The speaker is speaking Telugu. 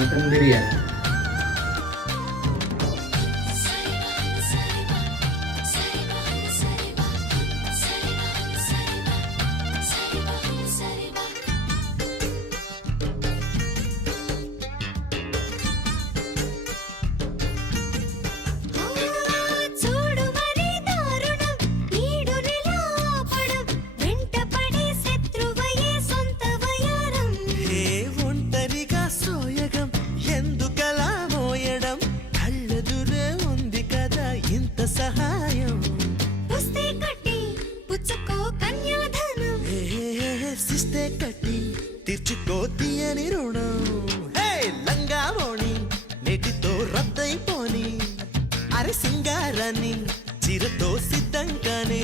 మటన్ బిర్యానీ. సహాయం పుస్తే కట్టి పుచ్చుకో కన్యాధనం శిస్తే కట్టి తీర్చుకో తీయని రుణం. లంగా మోణి నేటితో రద్దయిపోని అరే సింగారాన్ని చిరతో సిద్ధంగానే